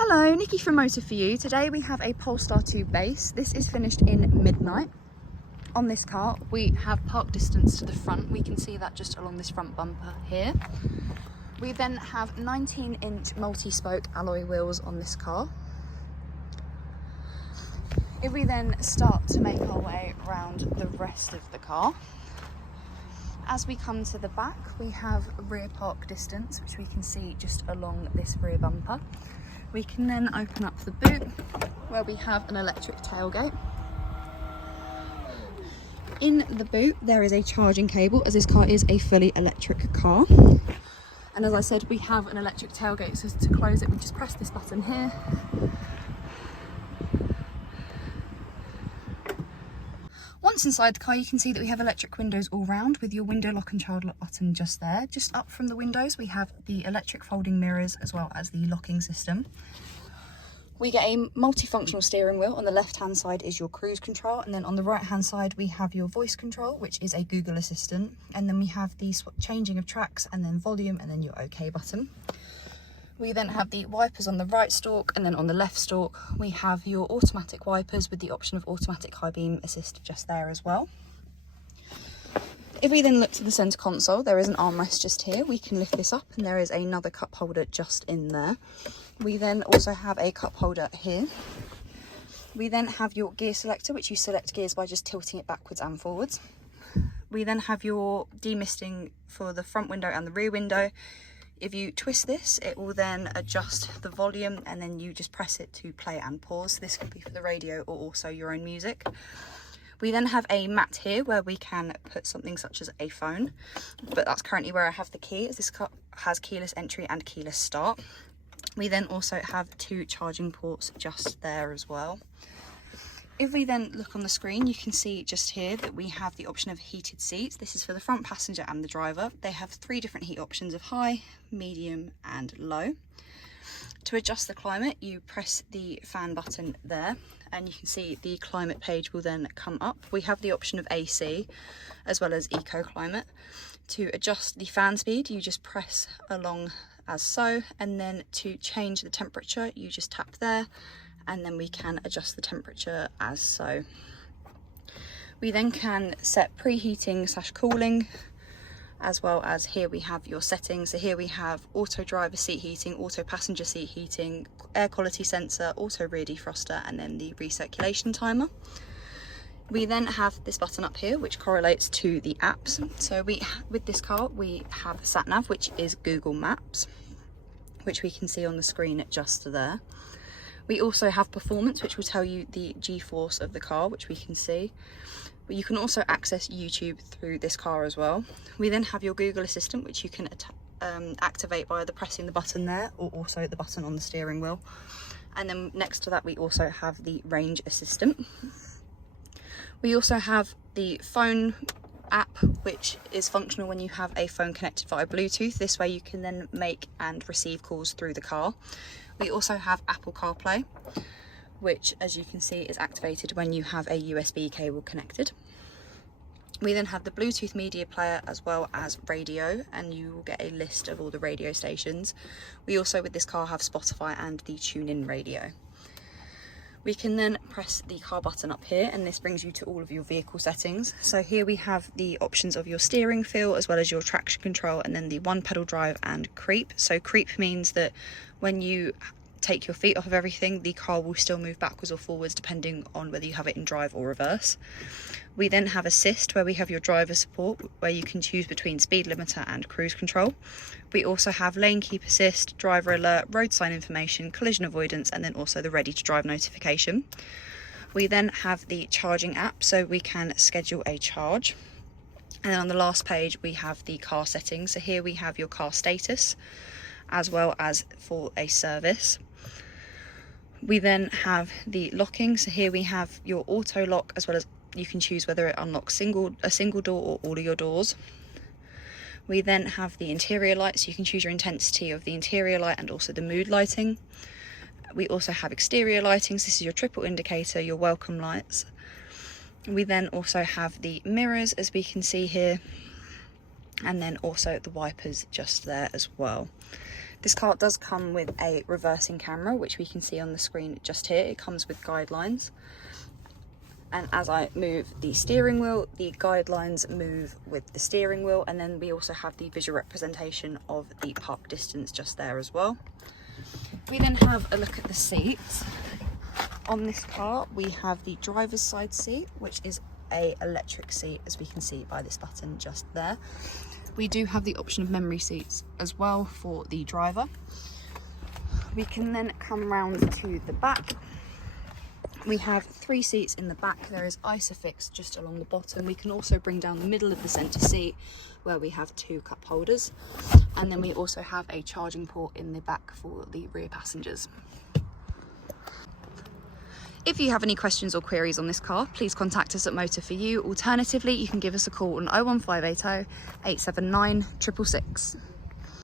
Hello, Nikki from Motor For You. Today we have a Polestar 2 base. This is finished in midnight. On this car we have park distance to the front. We can see that just along this front bumper here. We then have 19-inch multi-spoke alloy wheels on this car. If we then start to make our way around the rest of the car, as we come to the back we have rear park distance, which we can see just along this rear bumper. We can then open up the boot where we have an electric tailgate. In the boot there is a charging cable, as this car is a fully electric car. And as I said, we have an electric tailgate, so to close it we just press this button here. Once inside the car you can see that we have electric windows all round with your window lock and child lock button just there. Just up from the windows we have the electric folding mirrors as well as the locking system. We get a multifunctional steering wheel. On the left hand side is your cruise control, and then on the right hand side we have your voice control, which is a Google Assistant, and then we have the changing of tracks and then volume and then your OK button. We then have the wipers on the right stalk, and then on the left stalk we have your automatic wipers with the option of automatic high beam assist just there as well. If we then look to the centre console, there is an armrest just here. We can lift this up and there is another cup holder just in there. We then also have a cup holder here. We then have your gear selector, which you select gears by just tilting it backwards and forwards. We then have your demisting for the front window and the rear window. If you twist this, it will then adjust the volume, and then you just press it to play and pause. This can be for the radio or also your own music. We then have a mat here where we can put something such as a phone, but that's currently where I have the key, as this car has keyless entry and keyless start. We then also have two charging ports just there as well. If we then look on the screen, you can see just here that we have the option of heated seats. This is for the front passenger and the driver. They have three different heat options of high, medium and low. To adjust the climate, you press the fan button there and you can see the climate page will then come up. We have the option of AC as well as eco climate. To adjust the fan speed, you just press along as so, and then to change the temperature, you just tap there, and then we can adjust the temperature as so. We then can set preheating / cooling, as well as here we have your settings. So here we have auto driver seat heating, auto passenger seat heating, air quality sensor, auto rear defroster, and then the recirculation timer. We then have this button up here which correlates to the apps. So with this car we have sat nav, which is Google Maps, which we can see on the screen just there. We also have performance, which will tell you the G-force of the car, which we can see. But you can also access YouTube through this car as well. We then have your Google Assistant, which you can activate by either pressing the button there or also the button on the steering wheel. And then next to that we also have the range assistant. We also have the phone app, which is functional when you have a phone connected via Bluetooth. This way you can then make and receive calls through the car. We also have Apple CarPlay, which as you can see is activated when you have a USB cable connected. We then have the Bluetooth media player as well as radio, and you will get a list of all the radio stations. We also with this car have Spotify and the TuneIn radio. We can then press the car button up here and this brings you to all of your vehicle settings. So here we have the options of your steering feel as well as your traction control, and then the one pedal drive and creep. So creep means that when you take your feet off of everything, the car will still move backwards or forwards depending on whether you have it in drive or reverse. We then have assist, where we have your driver support, where you can choose between speed limiter and cruise control. We also have lane keep assist, driver alert, road sign information, collision avoidance, and then also the ready to drive notification. We then have the charging app, so we can schedule a charge. And then on the last page we have the car settings. So here we have your car status as well as for a service. We then have the locking, so here we have your auto lock, as well as you can choose whether it unlocks a single door or all of your doors. We then have the interior lights, so you can choose your intensity of the interior light and also the mood lighting. We also have exterior lighting, so this is your triple indicator, your welcome lights. We then also have the mirrors, as we can see here, and then also the wipers just there as well. This car does come with a reversing camera, which we can see on the screen just here. It comes with guidelines. And as I move the steering wheel, the guidelines move with the steering wheel. And then we also have the visual representation of the park distance just there as well. We then have a look at the seats. On this car, we have the driver's side seat, which is a electric seat, as we can see by this button just there. We do have the option of memory seats as well for the driver. We can then come round to the back. We have 3 seats in the back. There is ISOFIX just along the bottom. We can also bring down the middle of the centre seat where we have 2 cup holders. And then we also have a charging port in the back for the rear passengers. If you have any questions or queries on this car, please contact us at Motor For You. Alternatively, you can give us a call on 01580 879 666.